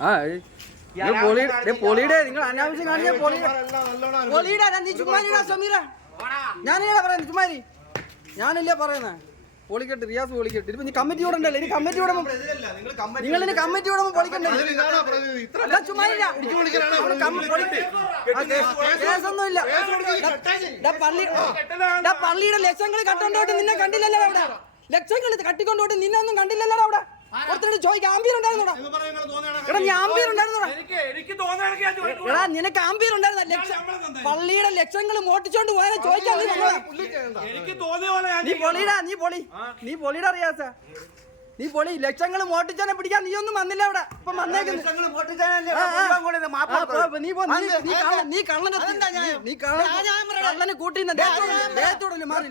ആ നിങ്ങൾ പൊളി ദേ പൊളിയുടെ നിങ്ങൾ അനാവശ്യം കാണിച്ച പൊളിയുടെ പൊളിയുടെ നീ ചുമ്മാരിടാ സമീര ഞാനില്ല പറയുന്നത് ചുമ്മാരി ഞാനില്ല പറയുന്നത് പൊളിക്കട്ട് റിയാസ് പൊളിക്കട്ട്. ഇപ്പൊ കമ്മിറ്റി വിടണ്ടല്ലോ ഇനി കമ്മിറ്റി വിടുമ്പോ നിങ്ങൾ ഇനി കമ്മിറ്റി വിടുമ്പോ പൊളിക്കണ്ടേ. അല്ല, ചുമ്മാരില്ല. അവിടെ കമ്മി- പൊളി- ആ, കേസ്- കേസൊന്നുമില്ല ദാ പള്ളി ദാ പള്ളിയുടെ ലക്ഷങ്ങൾ കട്ടോണ്ടോട്ട് നിന്നെ കണ്ടില്ലല്ലോ അവിടെ. ലക്ഷങ്ങൾ കട്ടിക്കൊണ്ടോട്ട് നിന്നെ ഒന്നും കണ്ടില്ലല്ലോ അവിടെ. പുറത്തോട്ട് ചോദിക്കാം ആംബിയർ ഉണ്ടായിരുന്നോടാ? എടാ നീ ആംബിയർ ഉണ്ടായിരുന്നോടാ? എടാ നിനക്ക് ആംബിയർ ഉണ്ടായിരുന്ന? ലക്ഷം പള്ളിയുടെ ലക്ഷങ്ങൾ മോട്ടിച്ചോണ്ട് പോയാൽ ചോദിക്കാൻ നീ പൊളിയിടാ എനിക്ക് തോന്നിയ പോലെ നീ പൊളി. നീ പൊളിയിടാ അറിയാസ നീ പൊളി ലക്ഷങ്ങൾ മോട്ടിച്ചാനെ പിടിക്കാൻ നീ ഒന്നും വന്നില്ല അവിടെ. ഇപ്പൊ വന്നേക്കുന്നു നീ. നീ- നീ കള്ളൻ- നീ കള്ളനെ നീ കള്ളൻ കള്ളനെ കൂട്ടിന്ന് ദേഹത്തോടല്ലേ മാറി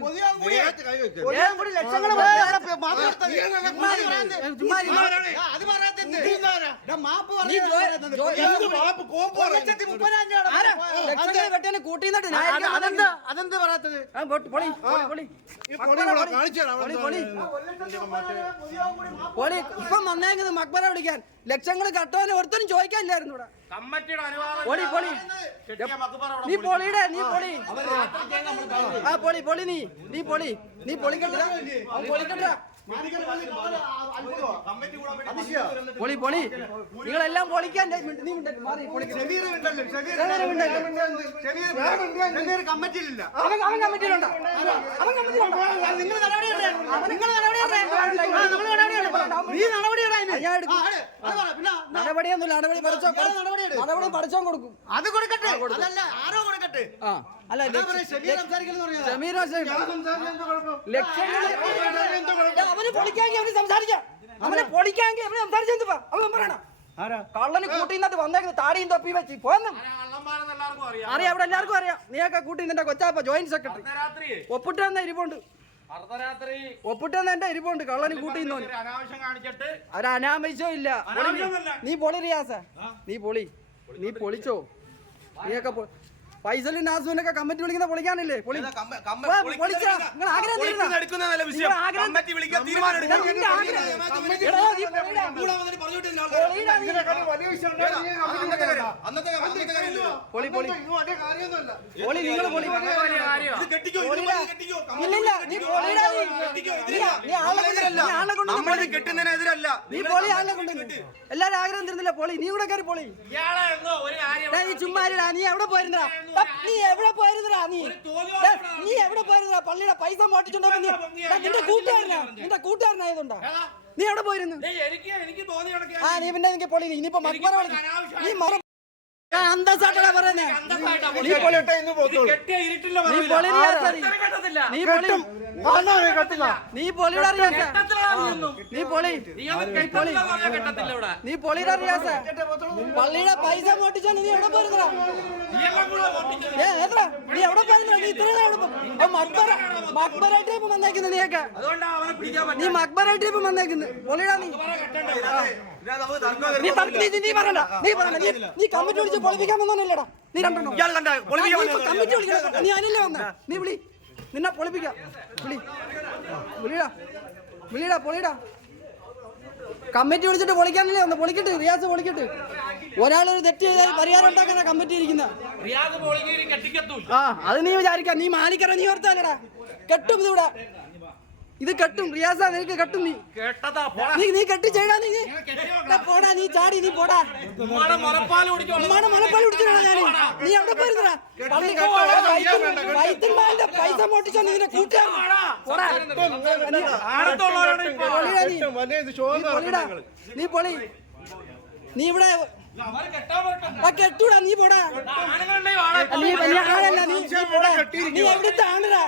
ഏതും കൂടി ലക്ഷങ്ങൾ നീ ജോ- ജോ- ആരാ? ലക്ഷങ്ങൾ വെട്ടേനെ കൂട്ടിന്നിട്ട് അതെന്താ? അതെന്താ പറയാത്തത്? ആ, പൊട്ടി, പൊളി, പൊളി, പൊളി. മക്ബറ പൊളി. പൊളി, പൊളി. പൊളി, ഇപ്പം വന്നേക്കുന്നത് മക്ബറ വിളിക്കാൻ ലക്ഷങ്ങൾ കട്ടവന് ഒരുത്തനും ചോദിക്കാനില്ലായിരുന്നു ഇവിടെ. പൊളി പൊളി നീ പൊളിയുടെ നീ പൊളി ആ പൊളി പൊളി നീ. നീ പൊളി നീ പൊളിക്കട്ട പൊളി പൊളി നിങ്ങളെല്ലാം പൊളിക്കാൻ നീ മാറി പൊളിക്ക്. കമ്മിറ്റിയിലില്ല. അവൻ അവൻ കമ്മിറ്റിയിലുണ്ടോ. അവൻ കമ്മിറ്റിയിലുണ്ടോ. നിങ്ങൾ നടപടി. നിങ്ങൾ നടപടി നീ നടപടി ഇടാ അതിന്. ഞാൻ എടുക്കും. നടപടിയൊന്നുമില്ല നടപടി പഠിച്ചോ നടപടി പഠിച്ചോ കൊടുക്കും. അത് കൊടുക്കട്ടെ. അതല്ല ആരോ കൊടുക്കട്ടെ. ആ അല്ല ഷെമീർ? അവന് പൊളിക്കാമെങ്കിൽ അവന് സംസാരിക്കാം. അവനെ പൊളിക്കാമെങ്കിൽ അവന് സംസാരിച്ചെന്തുവാ അവൻ പറയണം കള്ളന് കൂട്ടി നിന്നിട്ട് വന്നേക്കുന്നത് താടിയും തൊപ്പി വെച്ച്. പോന്നും അറിയാം. അറിയാം അവിടെ എല്ലാവർക്കും അറിയാം. നീയൊക്കെ കൂട്ടി നിന്റെ കൊച്ചാപ്പ ജോയിന്റ് സെക്രട്ടറി. ഒപ്പിട്ട് വന്ന ഇരിപ്പുണ്ട്. അർദ്ധരാത്രി. ഒപ്പിട്ടെന്ന് എന്റെ ഇരിപ്പുണ്ട്. കള്ളന് കൂട്ടി നിന്നോന് ഒരു അനാവശ്യം കാണിച്ചിട്ട് ഒരു അനാവശ്യവും ഇല്ല. നീ. പൊളി റിയാസ. നീ പൊളി. നീ പൊളിച്ചോ? നീയൊക്കെ പൊ- ഫൈസലും നാസുവിനൊക്കെ കമ്മിറ്റി വിളിക്കുന്ന പൊളിക്കാനില്ലേ? പൊളി. വാ, പൊളിച്ചോ. നിങ്ങൾ ആഗ്രഹം കെട്ടുന്നതിനെതിരല്ല നീ പൊളി ആളെ കൊണ്ടുവന്നു എല്ലാരും ആഗ്രഹം തരുന്നില്ല പൊളി. നീ കൂടെ കയറി പൊളി. നീ ചുമ്മാ ഇരുടാ. നീ എവിടെ പോയിരുന്നടാ? നീ എവിടെ പോയിരുന്നടാ നീ? നീ എവിടെ പോയിരുന്നടാ? പള്ളിയുടെ പൈസ മോട്ടിച്ചുണ്ടോ നിന്റെ കൂട്ടുകാരനാ? നിന്റെ കൂട്ടുകാരനായതുകൊണ്ടാ. നീ എവിടെ പോയിരുന്നു? ആ നീ പിന്നെ എനിക്ക് പൊളി ഇനിയിപ്പോ മക്ബറ നീ മറ അന്തസ്സായിട്ടാ പറയുന്നേ? നീ പൊളി കെട്ടിയ ഇരുട്ടില്ല നീ. പൊളി നീ. ഇത്രയും കെട്ടത്തില്ല. നീ പൊളി. ആണോ നീ പൊളിയുടെ അറിയാസ. നീ പൊളി. നീ പൊളിയുടെ പള്ളിയുടെ പൈസ മോട്ടിച്ചാണ് നീ എവിടെ പോയിരുന്നടാ? നീ? ഏ, എവിടെ പോയിരുന്നടാ? നീ ഇത്രയും ആ, മക്ബറ മക്ബറായിട്ട് ഇപ്പൊ വന്നേക്കുന്നു നീയൊക്കെ. നീ മക്ബറായിട്ട് ഇപ്പൊ വന്നേക്കുന്നു. പൊളിയുടെ നീ. നീ തർക്ക- നീ- നീ പറയണ്ട. നീ പറയണ്ട. നീ കമ്മിറ്റി വിളിച്ച് പൊളിപ്പിക്കാൻ വന്നോന്നല്ലേടാ നീ രണ്ടെണ്ണോ ആ, നീ കമ്മിറ്റി വിളിക്കണം നീ അതിനല്ലേ വന്ന? നീ വിളി. നിന്നെ പൊളിപ്പിക്കാം. വിളി. വിളിടാ. വിളിടാ പൊളിടാ. കമ്മിറ്റി വിളിച്ചിട്ട് പൊളിക്കാനല്ലേ ഒന്ന് പൊളിക്കട്ട് റിയാസ് ഒരാൾ ഒരാളൊരു തെറ്റ് ചെയ്താൽ പരിഹാരം ഉണ്ടാക്കാനാ കമ്മിറ്റി ഇരിക്കുന്ന. ആ അത് നീ വിചാരിക്കാം. നീ മാനിക്കറ നീ ഓർത്താലടാ കെട്ടും ഇത് ഇവിടെ ഇത് കെട്ടും. റിയാസ നിനക്ക് കെട്ടും നീ. നീ നീ കെട്ടി ചെയ്യടാ നീ. പോടാ നീ ചാടി നീ പോടാ. ഉമ്മാടെ മുലപ്പാൽ കുടിച്ചിട്ടാ ഞാൻ നീ എവിടെ പോയിരുന്നടാ? വൈത്തിൽമാന്റെ പൈസ പൊട്ടിച്ചോ നീ നിന്റെ കൂട്ടുകാരൻ പോടാ. നീ- പൊളി. നീ ഇവിടെ കെട്ടൂടാ നീ പോടാ. നീ വലിയ ആളല്ല നീ നീ പോടാ. നീ എവിടുത്തെ ആണടാ.